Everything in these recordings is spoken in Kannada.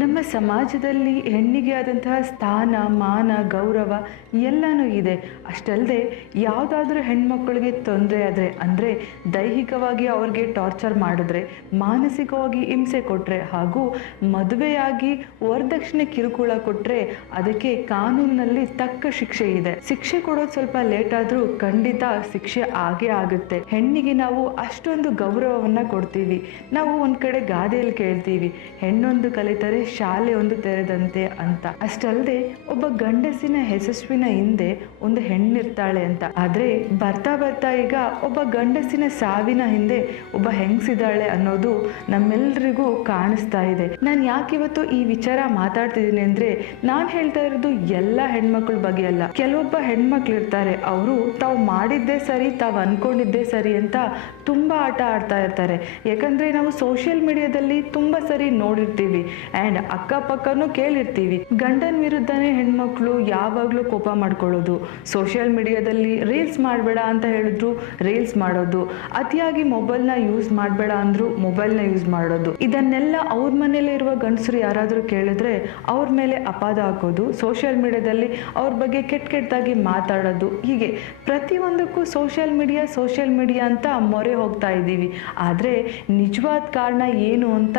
ನಮ್ಮ ಸಮಾಜದಲ್ಲಿ ಹೆಣ್ಣಿಗೆ ಆದಂತಹ ಸ್ಥಾನ ಮಾನ ಗೌರವ ಎಲ್ಲನೂ ಇದೆ. ಅಷ್ಟಲ್ಲದೆ ಯಾವುದಾದ್ರೂ ಹೆಣ್ಮಕ್ಳಿಗೆ ತೊಂದರೆ ಆದರೆ ಅಂದರೆ ದೈಹಿಕವಾಗಿ ಅವ್ರಿಗೆ ಟಾರ್ಚರ್ ಮಾಡಿದ್ರೆ, ಮಾನಸಿಕವಾಗಿ ಹಿಂಸೆ ಕೊಟ್ಟರೆ ಹಾಗೂ ಮದುವೆಯಾಗಿ ವರದಕ್ಷಿಣೆ ಕಿರುಕುಳ ಕೊಟ್ಟರೆ ಅದಕ್ಕೆ ಕಾನೂನಿನಲ್ಲಿ ತಕ್ಕ ಶಿಕ್ಷೆ ಇದೆ. ಶಿಕ್ಷೆ ಕೊಡೋದು ಸ್ವಲ್ಪ ಲೇಟ್ ಆದರೂ ಖಂಡಿತ ಶಿಕ್ಷೆ ಆಗೇ ಆಗುತ್ತೆ. ಹೆಣ್ಣಿಗೆ ನಾವು ಅಷ್ಟೊಂದು ಗೌರವವನ್ನು ಕೊಡ್ತೀವಿ. ನಾವು ಒಂದು ಕಡೆ ಗಾದೆಯಲ್ಲಿ ಕೇಳ್ತೀವಿ, ಹೆಣ್ಣೊಂದು ಕಲಿತರೆ ಶಾಲೆ ಒಂದು ತೆರೆದಂತೆ ಅಂತ. ಅಷ್ಟಲ್ಲದೆ ಒಬ್ಬ ಗಂಡಸಿನ ಯಶಸ್ವಿನ ಹಿಂದೆ ಒಂದು ಹೆಣ್ಣಿರ್ತಾಳೆ ಅಂತ. ಆದ್ರೆ ಬರ್ತಾ ಬರ್ತಾ ಈಗ ಒಬ್ಬ ಗಂಡಸಿನ ಸಾವಿನ ಹಿಂದೆ ಒಬ್ಬ ಹೆಂಗಸಿದ್ದಾಳೆ ಅನ್ನೋದು ನಮ್ಮೆಲ್ಲರಿಗೂ ಕಾಣಿಸ್ತಾ ಇದೆ. ನಾನು ಯಾಕೆ ಇವತ್ತು ಈ ವಿಚಾರ ಮಾತಾಡ್ತಿದ್ದೀನಿ ಅಂದ್ರೆ, ನಾನು ಹೇಳ್ತಾ ಇರೋದು ಎಲ್ಲ ಹೆಣ್ಮಕ್ಳ ಬಗ್ಗೆ ಅಲ್ಲ. ಕೆಲವೊಬ್ಬ ಹೆಣ್ಮಕ್ಳು ಇರ್ತಾರೆ, ಅವರು ತಾವು ಮಾಡಿದ್ದೇ ಸರಿ, ತಾವು ಅನ್ಕೊಂಡಿದ್ದೇ ಸರಿ ಅಂತ ತುಂಬಾ ಆಟ ಆಡ್ತಾ ಇರ್ತಾರೆ. ಯಾಕಂದ್ರೆ ನಾವು ಸೋಷಿಯಲ್ ಮೀಡಿಯಾದಲ್ಲಿ ತುಂಬಾ ಸರಿ ನೋಡಿರ್ತೀವಿ ಅಂಡ್ ಅಕ್ಕಪಕ್ಕನೂ ಕೇಳಿರ್ತೀವಿ. ಗಂಡನ ವಿರುದ್ಧನೇ ಹೆಣ್ಮಕ್ಳು ಯಾವಾಗ್ಲೂ ಕೋಪ ಮಾಡ್ಕೊಳ್ಳೋದು, ಸೋಷಿಯಲ್ ಮೀಡಿಯಾದಲ್ಲಿ ರೀಲ್ಸ್ ಮಾಡಬೇಡ ಅಂತ ಹೇಳಿದ್ರು ರೀಲ್ಸ್ ಮಾಡೋದು, ಅತಿಯಾಗಿ ಮೊಬೈಲ್ನ ಯೂಸ್ ಮಾಡಬೇಡ ಅಂದ್ರು ಮೊಬೈಲ್ನ ಯೂಸ್ ಮಾಡೋದು. ಇದನ್ನೆಲ್ಲ ಅವ್ರ ಮನೇಲಿ ಇರುವ ಗಂಡಸರು ಯಾರಾದರೂ ಕೇಳಿದ್ರೆ ಅವ್ರ ಮೇಲೆ ಅಪವಾದ ಹಾಕೋದು, ಸೋಷಿಯಲ್ ಮೀಡಿಯಾದಲ್ಲಿ ಅವ್ರ ಬಗ್ಗೆ ಕೆಟ್ಟದಾಗಿ ಮಾತಾಡೋದು, ಹೀಗೆ ಪ್ರತಿಯೊಂದಕ್ಕೂ ಸೋಷಿಯಲ್ ಮೀಡಿಯಾ ಅಂತ ಮೊರೆ ಹೋಗ್ತಾ ಇದ್ದೀವಿ. ಆದರೆ ನಿಜವಾದ ಕಾರಣ ಏನು ಅಂತ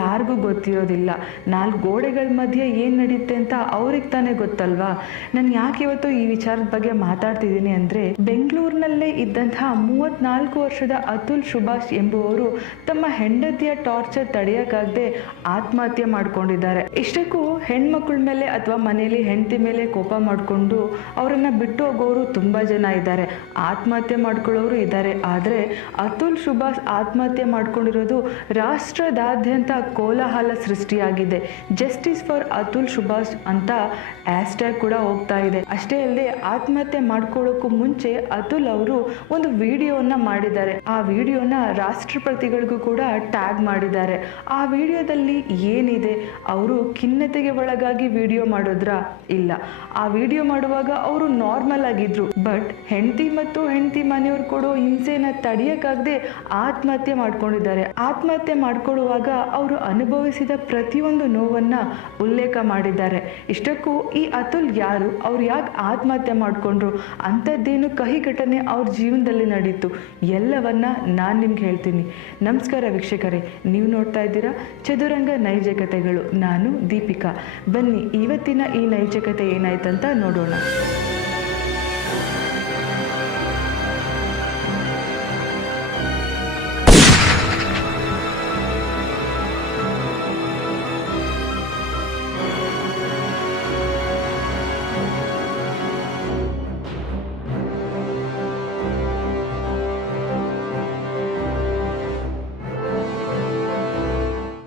ಯಾರಿಗೂ ಗೊತ್ತಿರೋದಿಲ್ಲ. 4 ಗೋಡೆಗಳ ಮಧ್ಯೆ ಏನು ನಡೆಯುತ್ತೆ ಅಂತ ಅವ್ರಿಗೆ ತಾನೇ ಗೊತ್ತಲ್ವಾ. ನಾನು ಯಾಕೆ ಇವತ್ತು ಈ ವಿಚಾರದ ಬಗ್ಗೆ ಮಾತಾಡ್ತಿದ್ದೀನಿ ಅಂದರೆ, ಬೆಂಗಳೂರಿನಲ್ಲೇ ಇದ್ದಂತಹ 34 ವರ್ಷದ ಅತುಲ್ ಸುಭಾಷ್ ಎಂಬುವರು ತಮ್ಮ ಹೆಂಡತಿಯ ಟಾರ್ಚರ್ ತಡೆಯೋಕ್ಕಾಗದೆ ಆತ್ಮಹತ್ಯೆ ಮಾಡ್ಕೊಂಡಿದ್ದಾರೆ. ಇಷ್ಟಕ್ಕೂ ಹೆಣ್ಮಕ್ಳ ಮೇಲೆ ಅಥವಾ ಮನೆಯಲ್ಲಿ ಹೆಂಡತಿ ಮೇಲೆ ಕೋಪ ಮಾಡಿಕೊಂಡು ಅವರನ್ನು ಬಿಟ್ಟು ಹೋಗೋರು ತುಂಬ ಜನ ಇದ್ದಾರೆ, ಆತ್ಮಹತ್ಯೆ ಮಾಡ್ಕೊಳ್ಳೋರು ಇದ್ದಾರೆ. ಆದರೆ ಅತುಲ್ ಸುಭಾಷ್ ಆತ್ಮಹತ್ಯೆ ಮಾಡ್ಕೊಂಡಿರೋದು ರಾಷ್ಟ್ರದಾದ್ಯಂತ ಕೋಲಾಹಲ ಸೃಷ್ಟಿಯಾಗಿದೆ. ಜಸ್ಟಿಸ್ ಫಾರ್ ಅತುಲ್ ಸುಭಾಷ್ ಅಂತ ಹ್ಯಾಶ್ಟ್ಯಾಗ್ ಕೂಡ ಹೋಗ್ತಾ ಇದೆ. ಅಷ್ಟೇ ಅಲ್ಲದೆ ಆತ್ಮಹತ್ಯೆ ಮಾಡ್ಕೊಳ್ಳೋಕ್ಕೂ ಮುಂಚೆ ಅತುಲ್ ಅವರು ಒಂದು ವಿಡಿಯೋನ ಮಾಡಿದ್ದಾರೆ. ಆ ವಿಡಿಯೋನ ರಾಷ್ಟ್ರಪತಿಗಳಿಗೂ ಕೂಡ ಟ್ಯಾಗ್ ಮಾಡಿದ್ದಾರೆ. ಆ ವಿಡಿಯೋದಲ್ಲಿ ಏನಿದೆ, ಅವರು ಖಿನ್ನತೆಗೆ ಒಳಗಾಗಿ ವಿಡಿಯೋ ಮಾಡೋದ್ರ? ಇಲ್ಲ. ಆ ವಿಡಿಯೋ ಮಾಡುವಾಗ ಅವರು ನಾರ್ಮಲ್ ಆಗಿದ್ರು. ಬಟ್ ಹೆಂಡತಿ ಮನೆಯವ್ರು ಕೊಡೋ ಹಿಂಸೆನ ತಡೆಯಕ್ಕಾಗದೆ ಆತ್ಮಹತ್ಯೆ ಮಾಡ್ಕೊಂಡಿದ್ದಾರೆ. ಆತ್ಮಹತ್ಯೆ ಮಾಡ್ಕೊಳ್ಳುವಾಗ ಅವರು ಅನುಭವಿಸಿದ ಪ್ರತಿಯೊಂದು ನೋವನ್ನ ಉಲ್ಲೇಖ ಮಾಡಿದ್ದಾರೆ. ಇಷ್ಟಕ್ಕೂ ಈ ಅತುಲ್ ಯಾರು, ಅವ್ರು ಯಾಕೆ ಆತ್ಮಹತ್ಯೆ ಮಾಡಿಕೊಂಡ್ರು, ಅಂಥದ್ದೇನು ಕಹಿ ಘಟನೆ ಅವ್ರ ಜೀವನದಲ್ಲಿ ನಡೀತು, ಎಲ್ಲವನ್ನ ನಾನು ನಿಮ್ಗೆ ಹೇಳ್ತೀನಿ. ನಮಸ್ಕಾರ ವೀಕ್ಷಕರೇ, ನೀವು ನೋಡ್ತಾ ಇದ್ದೀರಾ ಚದುರಂಗ ನೈಜ ಕಥೆಗಳು. ನಾನು ದೀಪಿಕಾ. ಬನ್ನಿ ಇವತ್ತಿನ ಈ ನೈಜ ಕಥೆ ಏನಾಯ್ತಂತ ನೋಡೋಣ.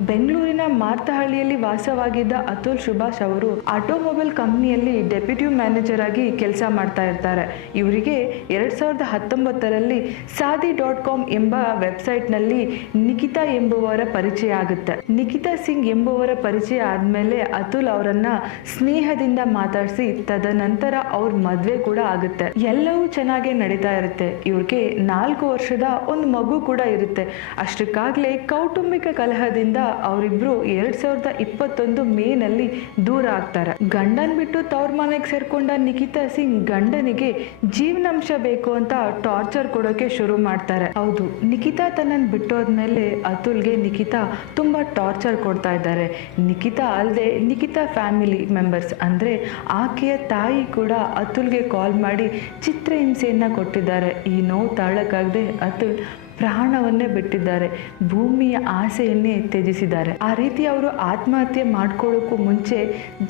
ಬೆಂಗಳೂರಿನ ಮಾರ್ತಹಳ್ಳಿಯಲ್ಲಿ ವಾಸವಾಗಿದ್ದ ಅತುಲ್ ಸುಭಾಷ್ ಅವರು ಆಟೋಮೊಬೈಲ್ ಕಂಪ್ನಿಯಲ್ಲಿ ಡೆಪ್ಯೂಟಿ ಮ್ಯಾನೇಜರ್ ಆಗಿ ಕೆಲಸ ಮಾಡ್ತಾ ಇರ್ತಾರೆ. ಇವರಿಗೆ 2019ರಲ್ಲಿ saadi.com ಎಂಬ ವೆಬ್ಸೈಟ್ನಲ್ಲಿ ನಿಖಿತಾ ಎಂಬುವರ ಪರಿಚಯ ಆಗುತ್ತೆ. ನಿಖಿತಾ ಸಿಂಗ್ ಎಂಬುವರ ಪರಿಚಯ ಆದಮೇಲೆ ಅತುಲ್ ಅವರನ್ನ ಸ್ನೇಹದಿಂದ ಮಾತಾಡಿಸಿ ತದನಂತರ ಅವ್ರ ಮದುವೆ ಕೂಡ ಆಗುತ್ತೆ. ಎಲ್ಲವೂ ಚೆನ್ನಾಗೇ ನಡೀತಾ ಇರುತ್ತೆ. ಇವ್ರಿಗೆ 4 ವರ್ಷದ ಒಂದು ಮಗು ಕೂಡ ಇರುತ್ತೆ. ಅಷ್ಟಕ್ಕಾಗಲೇ ಕೌಟುಂಬಿಕ ಕಲಹದಿಂದ ಅವರಿಬ್ರು 2021 ಮೇನಲ್ಲಿ ದೂರ ಆಗ್ತಾರೆ. ಗಂಡನ್ ಬಿಟ್ಟು ತವ್ರ ಮನೆಗೆ ಸೇರ್ಕೊಂಡ ನಿಖಿತಾ ಸಿಂಗ್ ಗಂಡನಿಗೆ ಜೀವನಾಂಶ ಬೇಕು ಅಂತ ಟಾರ್ಚರ್ ಕೊಡೋಕೆ ಶುರು ಮಾಡ್ತಾರೆ. ಹೌದು, ನಿಖಿತಾ ತನ್ನನ್ನು ಬಿಟ್ಟೋದ್ಮೇಲೆ ಅತುಲ್ಗೆ ನಿಖಿತಾ ತುಂಬಾ ಟಾರ್ಚರ್ ಕೊಡ್ತಾ ಇದ್ದಾರೆ. ನಿಖಿತಾ ಅಲ್ಲದೆ ನಿಖಿತಾ ಫ್ಯಾಮಿಲಿ ಮೆಂಬರ್ಸ್ ಅಂದ್ರೆ ಆಕೆಯ ತಾಯಿ ಕೂಡ ಅತುಲ್ಗೆ ಕಾಲ್ ಮಾಡಿ ಚಿತ್ರಹಿಂಸೆಯನ್ನ ಕೊಟ್ಟಿದ್ದಾರೆ. ಈ ನೋವು ತಾಳಕ್ಕಾಗದೆ ಅತುಲ್ ಪ್ರಾಣವನ್ನೇ ಬಿಟ್ಟಿದ್ದಾರೆ. ಭೂಮಿಯ ಆಸೆಯನ್ನೇ ತ್ಯಜಿಸಿದ್ದಾರೆ. ಆ ರೀತಿ ಅವರು ಆತ್ಮಹತ್ಯೆ ಮಾಡ್ಕೊಳ್ಳೋಕ್ಕೂ ಮುಂಚೆ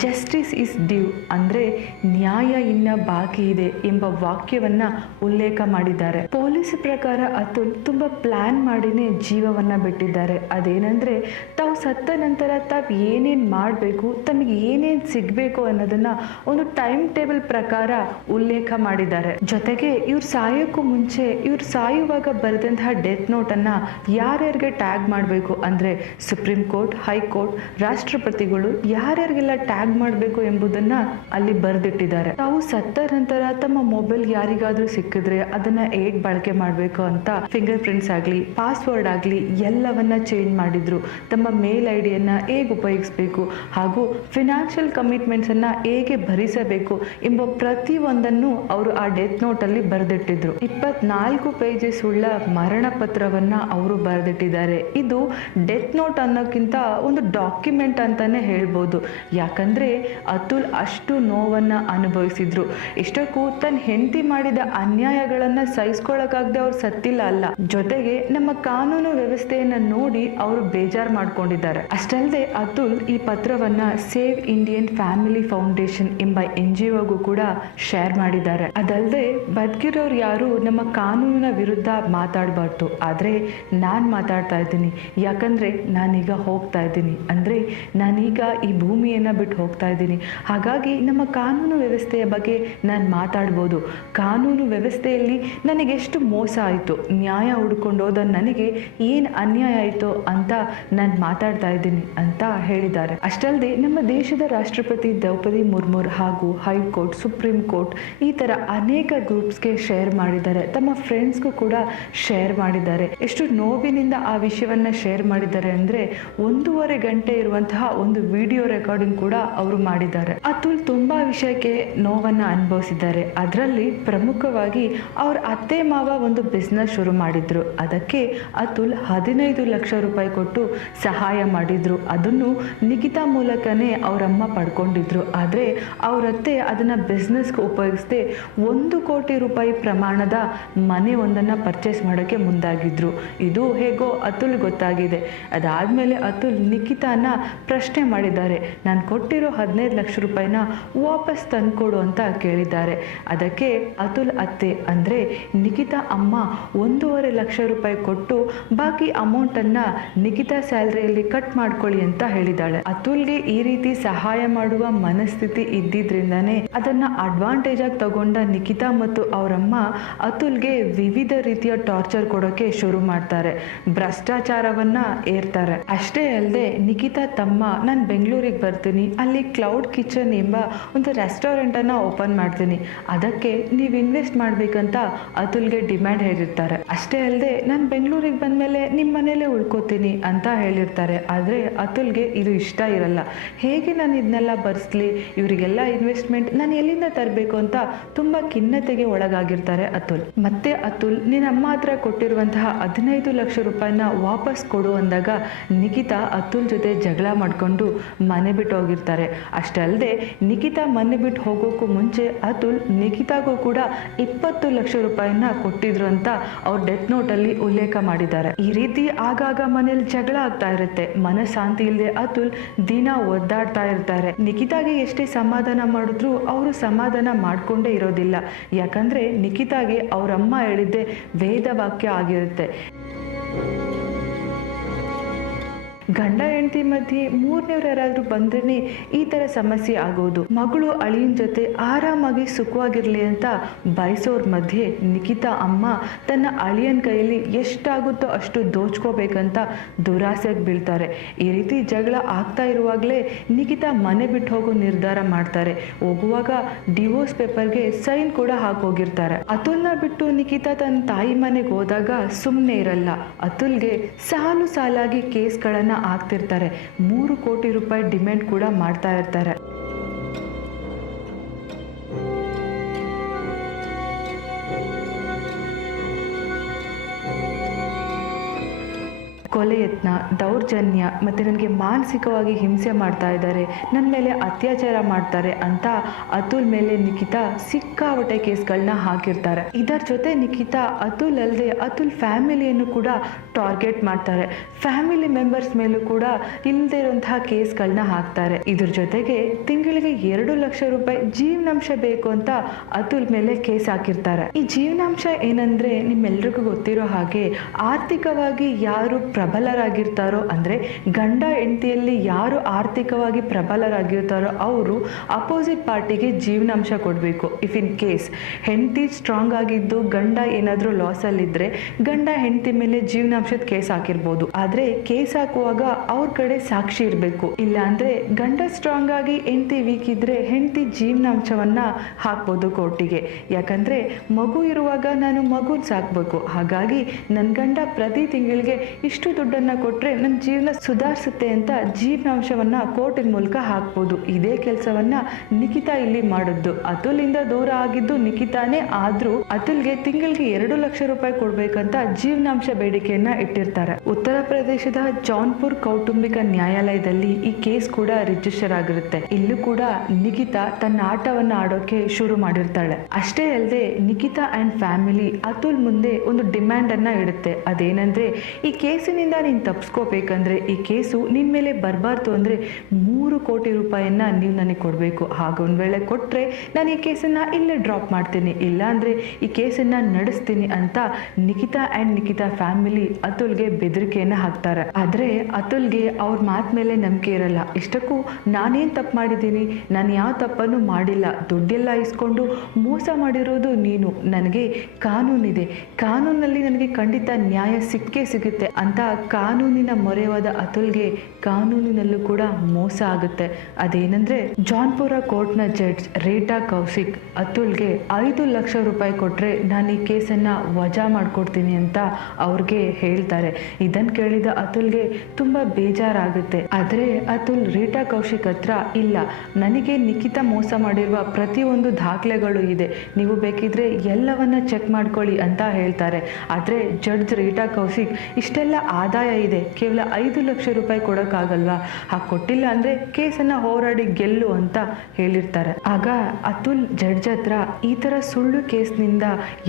ಜಸ್ಟಿಸ್ ಇಸ್ ಡ್ಯೂ ಅಂದ್ರೆ ನ್ಯಾಯ ಇನ್ನ ಬಾಕಿ ಇದೆ ಎಂಬ ವಾಕ್ಯವನ್ನ ಉಲ್ಲೇಖ ಮಾಡಿದ್ದಾರೆ. ಪೊಲೀಸ್ ಪ್ರಕಾರ ಅತುಲ್ ತುಂಬಾ ಪ್ಲಾನ್ ಮಾಡಿನೇ ಜೀವವನ್ನ ಬಿಟ್ಟಿದ್ದಾರೆ. ಅದೇನಂದ್ರೆ ತಾವು ಸತ್ತ ನಂತರ ತಾವು ಏನೇನ್ ಮಾಡಬೇಕು, ತಮಗೆ ಏನೇನ್ ಸಿಗ್ಬೇಕು ಅನ್ನೋದನ್ನ ಒಂದು ಟೈಮ್ ಟೇಬಲ್ ಪ್ರಕಾರ ಉಲ್ಲೇಖ ಮಾಡಿದ್ದಾರೆ. ಜೊತೆಗೆ ಇವ್ರು ಸಾಯೋಕ್ಕೂ ಮುಂಚೆ ಇವ್ರು ಸಾಯುವಾಗ ಬರೆದಂತಹ ಡೆತ್ ನೋಟನ್ನು ಯಾರ್ಯಾರಿಗೆ ಟ್ಯಾಗ್ ಮಾಡಬೇಕು ಅಂದರೆ ಸುಪ್ರೀಂ ಕೋರ್ಟ್, ಹೈಕೋರ್ಟ್, ರಾಷ್ಟ್ರಪತಿಗಳು ಯಾರ್ಯಾರಿಗೆಲ್ಲ ಟ್ಯಾಗ್ ಮಾಡಬೇಕು ಎಂಬುದನ್ನು ಅಲ್ಲಿ ಬರೆದಿಟ್ಟಿದ್ದಾರೆ. ತಾವು ಸತ್ತ ನಂತರ ತಮ್ಮ ಮೊಬೈಲ್ ಯಾರಿಗಾದ್ರೂ ಸಿಕ್ಕಿದ್ರೆ ಅದನ್ನ ಹೇಗ್ ಬಳಕೆ ಮಾಡಬೇಕು ಅಂತ ಫಿಂಗರ್ ಪ್ರಿಂಟ್ಸ್ ಆಗಲಿ, ಪಾಸ್ವರ್ಡ್ ಆಗಲಿ ಎಲ್ಲವನ್ನ ಚೇಂಜ್ ಮಾಡಿದ್ರು. ತಮ್ಮ ಮೇಲ್ ಐಡಿಯನ್ನ ಹೇಗೆ ಉಪಯೋಗಿಸಬೇಕು ಹಾಗೂ ಫಿನಾನ್ಷಿಯಲ್ ಕಮಿಟ್ಮೆಂಟ್ಸ್ ಅನ್ನ ಹೇಗೆ ಭರಿಸಬೇಕು ಎಂಬ ಪ್ರತಿಯೊಂದನ್ನು ಅವರು ಆ ಡೆತ್ ನೋಟ್ ಅಲ್ಲಿ ಬರೆದಿಟ್ಟಿದ್ರು. 24 ಪೇಜಸ್ ಉಳ್ಳ ಮರಣ ಪತ್ರವನ್ನ ಅವರು ಬರೆದಿಟ್ಟಿದ್ದಾರೆ. ಇದು ಡೆತ್ ನೋಟ್ ಅನ್ನೋಕ್ಕಿಂತ ಒಂದು ಡಾಕ್ಯುಮೆಂಟ್ ಅಂತಾನೆ ಹೇಳ್ಬೋದು. ಯಾಕಂದ್ರೆ ಅತುಲ್ ಅಷ್ಟು ನೋವನ್ನ ಅನುಭವಿಸಿದ್ರು. ಇಷ್ಟಕ್ಕೂ ತನ್ನ ಹೆಂಡತಿ ಮಾಡಿದ ಅನ್ಯಾಯಗಳನ್ನ ಸಹಿಸ್ಕೊಳ್ಳೋಕಾಗದೆ ಅವ್ರು ಸತ್ತಿಲ್ಲ ಅಲ್ಲ, ಜೊತೆಗೆ ನಮ್ಮ ಕಾನೂನು ವ್ಯವಸ್ಥೆಯನ್ನ ನೋಡಿ ಅವರು ಬೇಜಾರು ಮಾಡ್ಕೊಂಡಿದ್ದಾರೆ. ಅಷ್ಟಲ್ಲದೆ ಅತುಲ್ ಈ ಪತ್ರವನ್ನ ಸೇವ್ ಇಂಡಿಯನ್ ಫ್ಯಾಮಿಲಿ ಫೌಂಡೇಶನ್ ಎಂಬ NGOಗೂ ಕೂಡ ಶೇರ್ ಮಾಡಿದ್ದಾರೆ. ಅದಲ್ಲದೆ ಬದುಕಿರೋರು ಯಾರು ನಮ್ಮ ಕಾನೂನಿನ ವಿರುದ್ಧ ಮಾತಾಡಬಾರ್ದು, ಆದ್ರೆ ನಾನ್ ಮಾತಾಡ್ತಾ ಇದ್ದೀನಿ. ಯಾಕಂದ್ರೆ ನಾನೀಗ ಹೋಗ್ತಾ ಇದ್ದೀನಿ, ಅಂದ್ರೆ ನಾನೀಗ ಈ ಭೂಮಿಯನ್ನ ಬಿಟ್ಟು ಹೋಗ್ತಾ ಇದ್ದೀನಿ. ಹಾಗಾಗಿ ನಮ್ಮ ಕಾನೂನು ವ್ಯವಸ್ಥೆಯ ಬಗ್ಗೆ ನಾನು ಮಾತಾಡ್ಬೋದು. ಕಾನೂನು ವ್ಯವಸ್ಥೆಯಲ್ಲಿ ನನಗೆ ಎಷ್ಟು ಮೋಸ ಆಯಿತು, ನ್ಯಾಯ ಹುಡ್ಕೊಂಡು ಹೋದ ನನಗೆ ಏನು ಅನ್ಯಾಯ ಆಯಿತು ಅಂತ ನಾನು ಮಾತಾಡ್ತಾ ಇದ್ದೀನಿ ಅಂತ ಹೇಳಿದ್ದಾರೆ. ಅಷ್ಟಲ್ಲದೆ ನಮ್ಮ ದೇಶದ ರಾಷ್ಟ್ರಪತಿ ದ್ರೌಪದಿ ಮುರ್ಮು ಹಾಗೂ ಹೈಕೋರ್ಟ್, ಸುಪ್ರೀಂ ಕೋರ್ಟ್ ಈ ತರ ಅನೇಕ ಗ್ರೂಪ್ಸ್ಗೆ ಶೇರ್ ಮಾಡಿದ್ದಾರೆ. ತಮ್ಮ ಫ್ರೆಂಡ್ಸ್ಗೂ ಕೂಡ ಶೇರ್ ಮಾಡಿದ್ದಾರೆ. ಎಷ್ಟು ನೋವಿನಿಂದ ಆ ವಿಷಯವನ್ನ ಶೇರ್ ಮಾಡಿದ್ದಾರೆ ಅಂದ್ರೆ 1.5 ಗಂಟೆ ಇರುವಂತಹ ಒಂದು ವಿಡಿಯೋ ರೆಕಾರ್ಡಿಂಗ್ ಕೂಡ ಅವರು ಮಾಡಿದ್ದಾರೆ. ಅತುಲ್ ತುಂಬಾ ವಿಷಯಕ್ಕೆ ನೋವನ್ನ ಅನುಭವಿಸಿದ್ದಾರೆ. ಅದರಲ್ಲಿ ಪ್ರಮುಖವಾಗಿ ಅವ್ರ ಅತ್ತೆ ಮಾವ ಒಂದು ಬಿಸ್ನೆಸ್ ಶುರು ಮಾಡಿದ್ರು. ಅದಕ್ಕೆ ಅತುಲ್ 15 ಲಕ್ಷ ರೂಪಾಯಿ ಕೊಟ್ಟು ಸಹಾಯ ಮಾಡಿದ್ರು. ಅದನ್ನು ನಿಖಿತಾ ಮೂಲಕನೇ ಅವರಮ್ಮ ಪಡ್ಕೊಂಡಿದ್ರು. ಆದ್ರೆ ಅವರತ್ತೆ ಅದನ್ನ ಬಿಸ್ನೆಸ್ಗೆ ಉಪಯೋಗಿಸದೆ 1 ಕೋಟಿ ರೂಪಾಯಿ ಪ್ರಮಾಣದ ಮನೆ ಒಂದನ್ನ ಪರ್ಚೇಸ್ ಮಾಡೋಕ್ಕೆ ಮುಂದಾಗಿದ್ರು. ಇದು ಹೇಗೋ ಅತುಲ್ ಗೊತ್ತಾಗಿದೆ. ಅದಾದ್ಮೇಲೆ ಅತುಲ್ ನಿಖಿತಾನ ಪ್ರಶ್ನೆ ಮಾಡಿದ್ದಾರೆ. ನಾನು ಕೊಟ್ಟಿರೋ 15 ಲಕ್ಷ ರೂಪಾಯಿನ ವಾಪಸ್ ತಂದ್ಕೊಡು ಅಂತ ಕೇಳಿದ್ದಾರೆ. ಅದಕ್ಕೆ ಅತುಲ್ ಅತ್ತೆ ಅಂದ್ರೆ ನಿಖಿತಾ ಅಮ್ಮ 1.5 ಲಕ್ಷ ರೂಪಾಯಿ ಕೊಟ್ಟು ಬಾಕಿ ಅಮೌಂಟ್ ಅನ್ನ ನಿಖಿತಾ ಸ್ಯಾಲರಿಯಲ್ಲಿ ಕಟ್ ಮಾಡ್ಕೊಳ್ಳಿ ಅಂತ ಹೇಳಿದಾಳೆ. ಅತುಲ್ಗೆ ಈ ರೀತಿ ಸಹಾಯ ಮಾಡುವ ಮನಸ್ಥಿತಿ ಇದ್ದಿದ್ರಿಂದಾನೇ ಅದನ್ನ ಅಡ್ವಾಂಟೇಜ್ ಆಗಿ ತಗೊಂಡ ನಿಖಿತಾ ಮತ್ತು ಅವರಮ್ಮ ಅತುಲ್ಗೆ ವಿವಿಧ ರೀತಿಯ ಟಾರ್ಚರ್ ಕೊಡೋಕೆ ಶುರು ಮಾಡ್ತಾರೆ. ಭ್ರಷ್ಟಾಚಾರವನ್ನ ಏರ್ತಾರೆ. ಅಷ್ಟೇ ಅಲ್ಲದೆ ನಿಖಿತಾ ತಮ್ಮ ನಾನು ಬೆಂಗಳೂರಿಗೆ ಬರ್ತೀನಿ, ಅಲ್ಲಿ ಕ್ಲೌಡ್ ಕಿಚನ್ ಎಂಬ ಒಂದು ರೆಸ್ಟೋರೆಂಟ್ ಅನ್ನ ಓಪನ್ ಮಾಡ್ತೀನಿ, ಅದಕ್ಕೆ ನೀವು ಇನ್ವೆಸ್ಟ್ ಮಾಡ್ಬೇಕಂತ ಅತುಲ್ಗೆ ಡಿಮ್ಯಾಂಡ್ ಹೇಳಿರ್ತಾರೆ. ಅಷ್ಟೇ ಅಲ್ಲದೆ ನಾನು ಬೆಂಗಳೂರಿಗೆ ಬಂದ್ಮೇಲೆ ನಿಮ್ಮ ಮನೇಲೆ ಉಳ್ಕೋತೀನಿ ಅಂತ ಹೇಳಿರ್ತಾರೆ. ಆದ್ರೆ ಅತುಲ್ಗೆ ಇದು ಇಷ್ಟ ಇರಲ್ಲ. ಹೇಗೆ ನಾನು ಇದನ್ನೆಲ್ಲ ಬರ್ಸ್ಲಿ, ಇವರಿಗೆಲ್ಲ ಇನ್ವೆಸ್ಟ್ಮೆಂಟ್ ನಾನು ಎಲ್ಲಿಂದ ತರಬೇಕು ಅಂತ ತುಂಬಾ ಖಿನ್ನತೆಗೆ ಒಳಗಾಗಿರ್ತಾರೆ ಅತುಲ್. ಮತ್ತೆ ಅತುಲ್ ನಿನ್ನ ಅಮ್ಮ ಹತ್ರ ಕೊಟ್ಟಿರುವಂತಹ 15 ಲಕ್ಷ ರೂಪಾಯಿನ ವಾಪಸ್ ಕೊಡು ಅಂದಾಗ ನಿಖಿತಾ ಅತುಲ್ ಜೊತೆ ಜಗಳ ಮಾಡ್ಕೊಂಡು ಮನೆ ಬಿಟ್ಟು ಹೋಗಿರ್ತಾರೆ. ಅಷ್ಟೇ ಅಲ್ಲದೆ ನಿಖಿತಾ ಮನೆ ಬಿಟ್ಟು ಹೋಗೋಕ್ಕೂ ಮುಂಚೆ ಅತುಲ್ ನಿಖಿತಾಗೂ ಕೂಡ 20 ಲಕ್ಷ ರೂಪಾಯಿನ ಕೊಟ್ಟಿದ್ರು ಅಂತ ಅವ್ರ ಡೆತ್ ನೋಟ್ ಅಲ್ಲಿ ಉಲ್ಲೇಖ ಮಾಡಿದ್ದಾರೆ. ಈ ರೀತಿ ಆಗಾಗ ಮನೇಲಿ ಜಗಳ ಆಗ್ತಾ ಇರುತ್ತೆ. ಮನಃಶಾಂತಿ ಇಲ್ಲದೆ ಅತುಲ್ ದಿನ ಒದ್ದಾಡ್ತಾ ಇರ್ತಾರೆ. ನಿಖಿತಾಗೆ ಎಷ್ಟೇ ಸಮಾಧಾನ ಮಾಡಿದ್ರು ಅವರು ಸಮಾಧಾನ ಮಾಡ್ಕೊಂಡೇ ಇರೋದಿಲ್ಲ. ಯಾಕಂದ್ರೆ ನಿಖಿತಾಗೆ ಅವರಮ್ಮ ಹೇಳಿದ್ದೆ ವೇದ ವಾಕ್ಯ ಆಗಿರುತ್ತೆ. ಗಂಡ ಹೆಂಡತಿ ಮಧ್ಯೆ ಮೂರನೇವ್ರು ಯಾರಾದ್ರೂ ಬಂದ್ರೆ ಈ ತರ ಸಮಸ್ಯೆ ಆಗೋದು. ಮಗಳು ಅಳಿಯನ್ ಜೊತೆ ಆರಾಮಾಗಿ ಸುಖವಾಗಿರ್ಲಿ ಅಂತ ಬಯಸೋರ್ ಮಧ್ಯೆ ನಿಖಿತಾ ಅಮ್ಮ ತನ್ನ ಅಳಿಯನ್ ಕೈಯಲ್ಲಿ ಎಷ್ಟಾಗುತ್ತೋ ಅಷ್ಟು ದೋಚ್ಕೋಬೇಕಂತ ದುರಾಸೆಗೆ ಬೀಳ್ತಾರೆ. ಈ ರೀತಿ ಜಗಳ ಆಗ್ತಾ ಇರುವಾಗಲೇ ನಿಖಿತಾ ಮನೆ ಬಿಟ್ಟು ಹೋಗೋ ನಿರ್ಧಾರ ಮಾಡ್ತಾರೆ. ಹೋಗುವಾಗ ಡಿವೋರ್ಸ್ ಪೇಪರ್ಗೆ ಸೈನ್ ಕೂಡ ಹಾಕೋಗಿರ್ತಾರೆ. ಅತುಲ್ನ ಬಿಟ್ಟು ನಿಖಿತಾ ತನ್ನ ತಾಯಿ ಮನೆಗೆ ಹೋದಾಗ ಸುಮ್ಮನೆ ಇರಲ್ಲ. ಅತುಲ್ಗೆ ಸಾಲು ಸಾಲಾಗಿ ಕೇಸ್ಗಳನ್ನ ಆಗ್ತಿರ್ತಾರೆ. 3 ಕೋಟಿ ರೂಪಾಯಿ ಡಿಮ್ಯಾಂಡ್ ಕೂಡ ಮಾಡ್ತಾ ಇರ್ತಾರೆ. ಕೊಲೆ ಯತ್ನ, ದೌರ್ಜನ್ಯ ಮತ್ತು ನನಗೆ ಮಾನಸಿಕವಾಗಿ ಹಿಂಸೆ ಮಾಡ್ತಾ ಇದ್ದಾರೆ, ನನ್ನ ಮೇಲೆ ಅತ್ಯಾಚಾರ ಮಾಡ್ತಾರೆ ಅಂತ ಅತುಲ್ ಮೇಲೆ ನಿಖಿತಾ ಸಿಕ್ಕಾಪಟ್ಟೆ ಕೇಸ್ಗಳನ್ನ ಹಾಕಿರ್ತಾರೆ. ಇದರ ಜೊತೆ ನಿಖಿತಾ ಅತುಲ್ ಅಲ್ಲದೆ ಅತುಲ್ ಫ್ಯಾಮಿಲಿಯನ್ನು ಕೂಡ ಟಾರ್ಗೆಟ್ ಮಾಡ್ತಾರೆ. ಫ್ಯಾಮಿಲಿ ಮೆಂಬರ್ಸ್ ಮೇಲೂ ಕೂಡ ಇಲ್ಲದೆ ಇರುವಂತಹ ಕೇಸ್ಗಳನ್ನ ಹಾಕ್ತಾರೆ. ಇದ್ರ ಜೊತೆಗೆ ತಿಂಗಳಿಗೆ 2 ಲಕ್ಷ ರೂಪಾಯಿ ಜೀವನಾಂಶ ಬೇಕು ಅಂತ ಅತುಲ್ ಮೇಲೆ ಕೇಸ್ ಹಾಕಿರ್ತಾರೆ. ಈ ಜೀವನಾಂಶ ಏನಂದ್ರೆ ನಿಮ್ಮೆಲ್ರಿಗೂ ಗೊತ್ತಿರೋ ಹಾಗೆ ಆರ್ಥಿಕವಾಗಿ ಯಾರು ಪ್ರಬಲರಾಗಿರ್ತಾರೋ, ಅಂದರೆ ಗಂಡ ಹೆಂಡತಿಯಲ್ಲಿ ಯಾರು ಆರ್ಥಿಕವಾಗಿ ಪ್ರಬಲರಾಗಿರ್ತಾರೋ ಅವರು ಅಪೋಸಿಟ್ ಪಾರ್ಟಿಗೆ ಜೀವನಾಂಶ ಕೊಡಬೇಕು. ಇಫ್ ಇನ್ ಕೇಸ್ ಹೆಂಡತಿ ಸ್ಟ್ರಾಂಗ್ ಆಗಿದ್ದು ಗಂಡ ಏನಾದರೂ ಲಾಸಲ್ಲಿದ್ದರೆ ಗಂಡ ಹೆಂಡತಿ ಮೇಲೆ ಜೀವನಾಂಶದ ಕೇಸ್ ಹಾಕಿರ್ಬೋದು. ಆದರೆ ಕೇಸ್ ಹಾಕುವಾಗ ಅವ್ರ ಕಡೆ ಸಾಕ್ಷಿ ಇರಬೇಕು. ಇಲ್ಲ ಅಂದರೆ ಗಂಡ ಸ್ಟ್ರಾಂಗ್ ಆಗಿ ಹೆಂಡತಿ ವೀಕ್ ಇದ್ದರೆ ಹೆಂಡತಿ ಜೀವನಾಂಶವನ್ನು ಹಾಕ್ಬೋದು ಕೋರ್ಟಿಗೆ. ಯಾಕಂದರೆ ಮಗು ಇರುವಾಗ ನಾನು ಮಗುನ ಸಾಕಬೇಕು, ಹಾಗಾಗಿ ನನ್ನ ಗಂಡ ಪ್ರತಿ ತಿಂಗಳಿಗೆ ಇಷ್ಟು ದುಡ್ಡನ್ನು ಕೊಟ್ಟರೆ ನನ್ನ ಜೀವನ ಸುಧಾರಿಸುತ್ತೆ ಅಂತ ಜೀವನಾಂಶವನ್ನು ಕೋರ್ಟಿನ ಮೂಲಕ ಹಾಕ್ಬೋದು. ಇದೇ ಕೆಲಸವನ್ನು ನಿಖಿತಾ ಇಲ್ಲಿ ಮಾಡಿದ್ದು. ಅತುಲಿಂದ ದೂರ ಆಗಿದ್ದು ನಿಖಿತಾನೇ, ಆದರೂ ಅತುಲ್ಗೆ ತಿಂಗಳಿಗೆ 2 ಲಕ್ಷ ರೂಪಾಯಿ ಕೊಡಬೇಕಂತ ಜೀವನಾಂಶ ಬೇಡಿಕೆಯನ್ನ ಇಟ್ಟಿರ್ತಾರೆ. ಉತ್ತರ ಪ್ರದೇಶದ ಜೌನ್ಪುರ್ ಕೌಟುಂಬಿಕ ನ್ಯಾಯಾಲಯದಲ್ಲಿ ಈ ಕೇಸ್ ಕೂಡ ರಿಜಿಸ್ಟರ್ ಆಗಿರುತ್ತೆ. ಇಲ್ಲೂ ಕೂಡ ನಿಖಿತಾ ತನ್ನ ಆಟವನ್ನು ಆಡೋಕೆ ಶುರು ಮಾಡಿರ್ತಾಳೆ. ಅಷ್ಟೇ ಅಲ್ಲದೆ ನಿಖಿತಾ ಅಂಡ್ ಫ್ಯಾಮಿಲಿ ಅತುಲ್ ಮುಂದೆ ಒಂದು ಡಿಮ್ಯಾಂಡ್ ಅನ್ನ ಇಡುತ್ತೆ. ಅದೇನಂದ್ರೆ, ಈ ಕೇಸಿನಿಂದ ನೀನು ತಪ್ಪಿಸ್ಕೋಬೇಕಂದ್ರೆ, ಈ ಕೇಸು ನಿನ್ ಮೇಲೆ ಬರಬಾರ್ದು ಅಂದ್ರೆ 3 ಕೋಟಿ ರೂಪಾಯಿಯನ್ನ ನೀವು ನನಗೆ ಕೊಡಬೇಕು. ಹಾಗ ಒಂದ್ ವೇಳೆ ಕೊಟ್ರೆ ನಾನು ಈ ಕೇಸನ್ನ ಇಲ್ಲೇ ಡ್ರಾಪ್ ಮಾಡ್ತೀನಿ, ಇಲ್ಲ ಅಂದ್ರೆ ಈ ಕೇಸನ್ನ ನಡೆಸ್ತೀನಿ ಅಂತ ನಿಖಿತಾ ಅಂಡ್ ನಿಖಿತಾ ಫ್ಯಾಮಿಲಿ ಅತುಲ್ಗೆ ಬೆದರಿಕೆಯನ್ನ ಹಾಕ್ತಾರೆ. ಆದ್ರೆ ಅತುಲ್ಗೆ ಅವ್ರ ಮಾತ್ ಮೇಲೆ ನಂಬಿಕೆ ಇರಲ್ಲ. ಇಷ್ಟಕ್ಕೂ ನಾನೇನ್ ತಪ್ಪು ಮಾಡಿದ್ದೀನಿ, ನಾನು ಯಾವ ತಪ್ಪನ್ನು ಮಾಡಿಲ್ಲ, ದುಡ್ಡೆಲ್ಲ ಇಸ್ಕೊಂಡು ಮೋಸ ಮಾಡಿರೋದು ನೀನು, ನನಗೆ ಕಾನೂನಿದೆ, ಕಾನೂನಲ್ಲಿ ನನಗೆ ಖಂಡಿತ ನ್ಯಾಯ ಸಿಕ್ಕೇ ಸಿಗುತ್ತೆ ಅಂತ ಕಾನೂನಿನ ಮೊರೆವಾದ ಅತುಲ್ಗೆ ಕಾನೂನಿನಲ್ಲೂ ಕೂಡ ಮೋಸ ಆಗುತ್ತೆ. ಅದೇನಂದ್ರೆ, ಜೌನ್ಪುರ ಕೋರ್ಟ್ನ ಜಡ್ಜ್ ರೀಟಾ ಕೌಶಿಕ್ ಅತುಲ್ಗೆ 5 ಲಕ್ಷ ರೂಪಾಯಿ ಕೊಟ್ರೆ ನಾನು ಈ ಕೇಸನ್ನ ವಜಾ ಮಾಡ್ಕೊಡ್ತೀನಿ ಅಂತ ಅವ್ರಿಗೆ ಹೇಳ್ತಾರೆ. ಇದನ್ನ ಕೇಳಿದ ಅತುಲ್ಗೆ ತುಂಬಾ ಬೇಜಾರಾಗುತ್ತೆ. ಆದ್ರೆ ಅತುಲ್ ರೀಟಾ ಕೌಶಿಕ್ ಹತ್ರ, ಇಲ್ಲ, ನನಗೆ ನಿಖಿತಾ ಮೋಸ ಮಾಡಿರುವ ಪ್ರತಿಯೊಂದು ದಾಖಲೆಗಳು ಇದೆ, ನೀವು ಬೇಕಿದ್ರೆ ಎಲ್ಲವನ್ನ ಚೆಕ್ ಮಾಡ್ಕೊಳ್ಳಿ ಅಂತ ಹೇಳ್ತಾರೆ. ಆದ್ರೆ ಜಡ್ಜ್ ರೀಟಾ ಕೌಶಿಕ್, ಇಷ್ಟೆಲ್ಲ ಆದಾಯ ಇದೆ, ಕೇವಲ 5 ಲಕ್ಷ ರೂಪಾಯಿ ಕೊಡೋಕ್ಕಾಗಲ್ವಾ, ಹಾಗೆ ಕೊಟ್ಟಿಲ್ಲ ಅಂದ್ರೆ ಕೇಸನ್ನ ಹೋರಾಡಿ ಗೆಲ್ಲು ಅಂತ ಹೇಳಿರ್ತಾರೆ. ಆಗ ಅತುಲ್ ಜಡ್ಜ್ ಹತ್ರ, ಈ ತರ ಸುಳ್ಳು ಕೇಸ್ನಿಂದ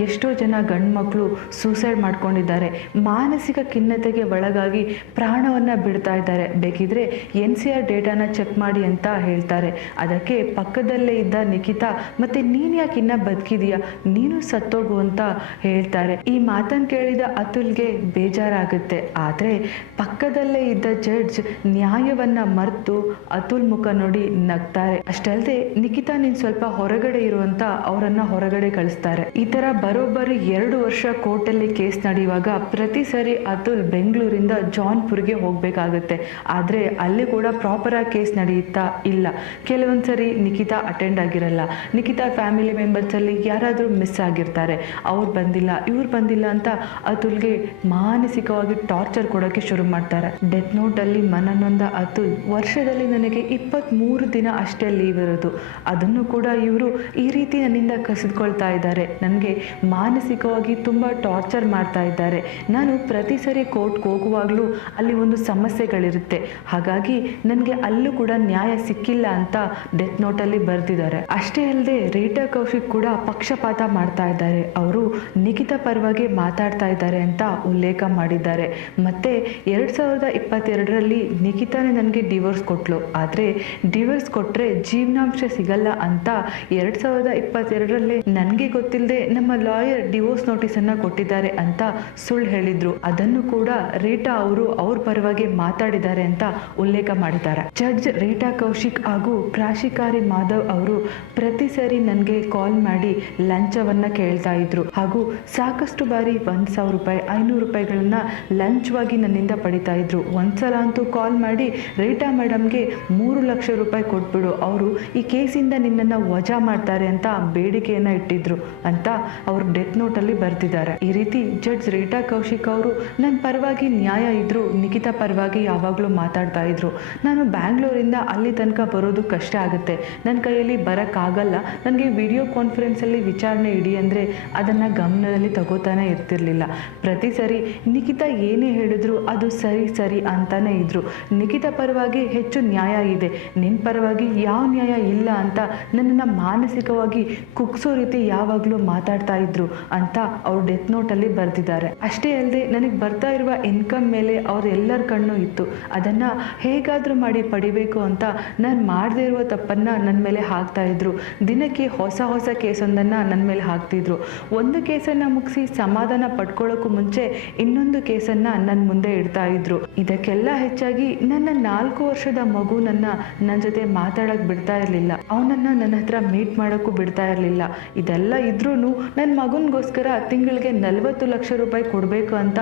ಎಷ್ಟೋ ಜನ ಗಂಡು ಮಕ್ಕಳು ಸೂಸೈಡ್ ಮಾಡ್ಕೊಂಡಿದ್ದಾರೆ, ಮಾನಸಿಕ ಖಿನ್ನತೆಗೆ ಒಳಗಾಗಿ ಪ್ರಾಣವನ್ನ ಬಿಡ್ತಾ ಇದ್ದಾರೆ, ಬೇಕಿದ್ರೆ NCR ಡೇಟಾನ ಚೆಕ್ ಮಾಡಿ ಅಂತ ಹೇಳ್ತಾರೆ. ಅದಕ್ಕೆ ಪಕ್ಕದಲ್ಲೇ ಇದ್ದ ನಿಖಿತಾ, ಮತ್ತೆ ನೀನ್ ಯಾಕೆ ಇನ್ನ ಬದುಕಿದೀಯಾ, ನೀನು ಸತ್ತೋಗು ಅಂತ ಹೇಳ್ತಾರೆ. ಈ ಮಾತನ್ನು ಕೇಳಿದ ಅತುಲ್ಗೆ ಬೇಜಾರಾಗುತ್ತೆ. ಆದ್ರೆ ಪಕ್ಕದಲ್ಲೇ ಇದ್ದ ಜಡ್ಜ್ ನ್ಯಾಯವನ್ನ ಮರೆತು ಅತುಲ್ ಮುಖ ನೋಡಿ ನಗ್ತಾರೆ. ಅಷ್ಟಲ್ಲದೆ, ನಿಖಿತಾ ನೀನ್ ಸ್ವಲ್ಪ ಹೊರಗಡೆ ಇರುವಂತ ಅವರನ್ನ ಹೊರಗಡೆ ಕಳಿಸ್ತಾರೆ. ಈ ತರ ಬರೋಬ್ಬರಿ 2 ವರ್ಷ ಕೋರ್ಟಲ್ಲಿ ಕೇಸ್ ನಡೆಯುವಾಗ ಪ್ರತಿ ಸರಿ ಅತುಲ್ ಬೆಂಗಳೂರಿಂದ ಜೌನ್ಪುರ್ಗೆ ಹೋಗ್ಬೇಕಾಗುತ್ತೆ. ಆದ್ರೆ ಅಲ್ಲಿ ಕೂಡ ಪ್ರಾಪರ್ ಆಗಿ ಕೇಸ್ ನಡೆಯುತ್ತಾ ಇಲ್ಲ. ಕೆಲವೊಂದ್ಸರಿ ನಿಖಿತಾ ಅಟೆಂಡ್ ಆಗಿರಲ್ಲ, ನಿಖಿತಾ ಫ್ಯಾಮಿಲಿ ಮೆಂಬರ್ಸ್ ಅಲ್ಲಿ ಯಾರಾದ್ರೂ ಮಿಸ್ ಆಗಿರ್ತಾರೆ, ಅವ್ರು ಬಂದಿಲ್ಲ ಇವ್ರು ಬಂದಿಲ್ಲ ಅಂತ ಅತುಲ್ಗೆ ಮಾನಸಿಕವಾಗಿ ಟಾರ್ಚರ್ ಕೊಡೋಕೆ ಶುರು ಮಾಡ್ತಾರೆ. ಡೆತ್ ನೋಟ್ ಅಲ್ಲಿ ಮನನೊಂದ ಅತುಲ್, ವರ್ಷದಲ್ಲಿ ನನಗೆ 23 ದಿನ ಅಷ್ಟೇ ಲೀವ್ ಇರೋದು, ಅದನ್ನು ಕೂಡ ಇವರು ಈ ರೀತಿ ನನ್ನಿಂದ ಕಸಿದುಕೊಳ್ತಾ ಇದ್ದಾರೆ, ನನಗೆ ಮಾನಸಿಕವಾಗಿ ತುಂಬ ಟಾರ್ಚರ್ ಮಾಡ್ತಾ ಇದ್ದಾರೆ, ನಾನು ಪ್ರತಿ ಸರಿ ಕೋರ್ಟ್ಗೆ ಹೋಗುವಾಗಲೂ ಅಲ್ಲಿ ಒಂದು ಸಮಸ್ಯೆಗಳಿರುತ್ತೆ, ಹಾಗಾಗಿ ನನಗೆ ಅಲ್ಲೂ ಕೂಡ ನ್ಯಾಯ ಸಿಕ್ಕಿಲ್ಲ ಅಂತ ಡೆತ್ ನೋಟಲ್ಲಿ ಬರೆದಿದ್ದಾರೆ. ಅಷ್ಟೇ ಅಲ್ಲದೆ ರೀಟಾ ಕೌಶಿಕ್ ಕೂಡ ಪಕ್ಷಪಾತ ಮಾಡ್ತಾ ಇದ್ದಾರೆ. ಅವರು ನಿಖಿತಾ ಪರವಾಗಿ ಮಾತಾಡ್ತಾ ಇದ್ದಾರೆ ಅಂತ ಉಲ್ಲೇಖ ಮಾಡಿದ್ದಾರೆ. ಮತ್ತೆ 2022ರಲ್ಲಿ ನಿಖಿತಾನೇ ನನಗೆ ಡಿವೋರ್ಸ್ ಕೊಟ್ಲು, ಆದರೆ ಡಿವೋರ್ಸ್ ಕೊಟ್ರೆ ಜೀವನಾಂಶ ಸಿಗಲ್ಲ ಅಂತ 2022ರಲ್ಲಿ ನನಗೆ ಗೊತ್ತಿಲ್ಲದೆ ನಮ್ಮ ಲಾಯರ್ ಡಿವೋರ್ಸ್ ನೋಟಿಸ್ ಅನ್ನ ಕೊಟ್ಟಿದ್ದಾರೆ ಅಂತ ಸುಳ್ಳು ಹೇಳಿದ್ರು. ಅದನ್ನು ಕೂಡ ರೀಟಾ ಅವರು ಅವ್ರ ಪರವಾಗಿ ಮಾತಾಡಿದ್ದಾರೆ ಅಂತ ಉಲ್ಲೇಖ ಮಾಡಿದ್ದಾರೆ. ಜಡ್ಜ್ ರೀಟಾ ಕೌಶಿಕ್ ಹಾಗೂ ಪ್ರಾಶಿಕಾರಿ ಮಾಧವ್ ಅವರು ಪ್ರತಿ ಸರಿ ನನಗೆ ಕಾಲ್ ಮಾಡಿ ಲಂಚವನ್ನ ಕೇಳ್ತಾ ಇದ್ರು, ಹಾಗೂ ಸಾಕಷ್ಟು ಬಾರಿ 1,000 ರೂಪಾಯಿ 500 ರೂಪಾಯಿಗಳನ್ನ ಲಂಚವಾಗಿ ನನ್ನಿಂದ ಪಡಿತಾ ಇದ್ರು. ಒಂದ್ಸಲ ಅಂತೂ ಕಾಲ್ ಮಾಡಿ, ರೀಟಾ ಮೇಡಮ್ಗೆ 3 ಲಕ್ಷ ರೂಪಾಯಿ ಕೊಟ್ಬಿಡು, ಅವರು ಈ ಕೇಸಿಂದ ನಿನ್ನನ್ನು ವಜಾ ಮಾಡ್ತಾರೆ ಅಂತ ಬೇಡಿಕೆಯನ್ನ ಇಟ್ಟಿದ್ರು ಅಂತ ಅವರು ಡೆತ್ ನೋಟಲ್ಲಿ ಬರ್ತಿದ್ದಾರೆ. ಈ ರೀತಿ ಜಡ್ಜ್ ರೀಟಾ ಕೌಶಿಕ್ ಅವರು ನನ್ನ ಪರವಾಗಿ ನ್ಯಾಯ ಇದ್ರು ನಿಖಿತಾ ಪರವಾಗಿ ಯಾವಾಗಲೂ ಮಾತಾಡ್ತಾ ಇದ್ರು. ನಾನು ಬ್ಯಾಂಗ್ಳೂರಿಂದ ಅಲ್ಲಿ ತನಕ ಬರೋದು ಕಷ್ಟ ಆಗುತ್ತೆ, ನನ್ನ ಕೈಯಲ್ಲಿ ಬರೋಕ್ಕಾಗಲ್ಲ, ನನಗೆ ವಿಡಿಯೋ ಕಾನ್ಫರೆನ್ಸಲ್ಲಿ ವಿಚಾರಣೆ ಇಡಿ ಅಂದರೆ ಅದನ್ನು ಗಮನದಲ್ಲಿ ತಗೋತಾನೆ ಇರ್ತಿರ್ಲಿಲ್ಲ. ಪ್ರತಿ ಸರಿ ನಿಖಿತಾ ಏನೇ ಹೇಳಿದ್ರು ಅದು ಸರಿ ಸರಿ ಅಂತಾನೆ ಇದ್ರು. ನಿಖಿತಾ ಪರವಾಗಿ ಹೆಚ್ಚು ನ್ಯಾಯ ಇದೆ, ನಿನ್ನ ಪರವಾಗಿ ಯಾವ ನ್ಯಾಯ ಇಲ್ಲ ಅಂತ ನನ್ನನ್ನು ಮಾನಸಿಕವಾಗಿ ಕುಗ್ಸೋ ರೀತಿ ಯಾವಾಗಲೂ ಮಾತಾಡ್ತಾ ಇದ್ರು ಅಂತ ಅವ್ರು ಡೆತ್ ನೋಟಲ್ಲಿ ಬರೆದಿದ್ದಾರೆ. ಅಷ್ಟೇ ಅಲ್ಲದೆ ನನಗೆ ಬರ್ತಾ ಇರುವ ಇನ್ಕಮ್ ಮೇಲೆ ಅವ್ರೆಲ್ಲರ ಕಣ್ಣು ಇತ್ತು, ಅದನ್ನು ಹೇಗಾದರೂ ಮಾಡಿ ಪಡಿಬೇಕು ಅಂತ ನಾನು ಮಾಡದೇ ಇರುವ ತಪ್ಪನ್ನು ನನ್ನ ಮೇಲೆ ಹಾಕ್ತಾ ಇದ್ರು. ದಿನಕ್ಕೆ ಹೊಸ ಹೊಸ ಕೇಸೊಂದನ್ನು ನನ್ನ ಮೇಲೆ ಹಾಕ್ತಿದ್ರು. ಒಂದು ಕೇಸನ್ನು ಮುಗಿಸಿ ಸಮಾಧಾನ ಪಡ್ಕೊಳ್ಳೋಕ್ಕೂ ಮುಂಚೆ ಇನ್ನೊಂದು ಕೇಸನ್ನು ನನ್ನ ಮುಂದೆ ಇಡ್ತಾ ಇದ್ರು. ಇದಕ್ಕೆಲ್ಲ ಹೆಚ್ಚಾಗಿ ನನ್ನ 4 ವರ್ಷದ ಮಗು ನನ್ನ ಜೊತೆ ಮಾತಾಡಕ್ ಬಿಡ್ತಾ ಇರ್ಲಿಲ್ಲ. ಅವನನ್ನ ನನ್ನ ಹತ್ರ ಮೀಟ್ ಮಾಡೋಕ್ಕೂ ಬಿಡ್ತಾ ಇರ್ಲಿಲ್ಲ. ಇದೆಲ್ಲ ಇದ್ರೂ ನನ್ನ ಮಗನಿಗೋಸ್ಕರ ತಿಂಗಳಿಗೆ 40 ಲಕ್ಷ ರೂಪಾಯಿ ಕೊಡಬೇಕು ಅಂತ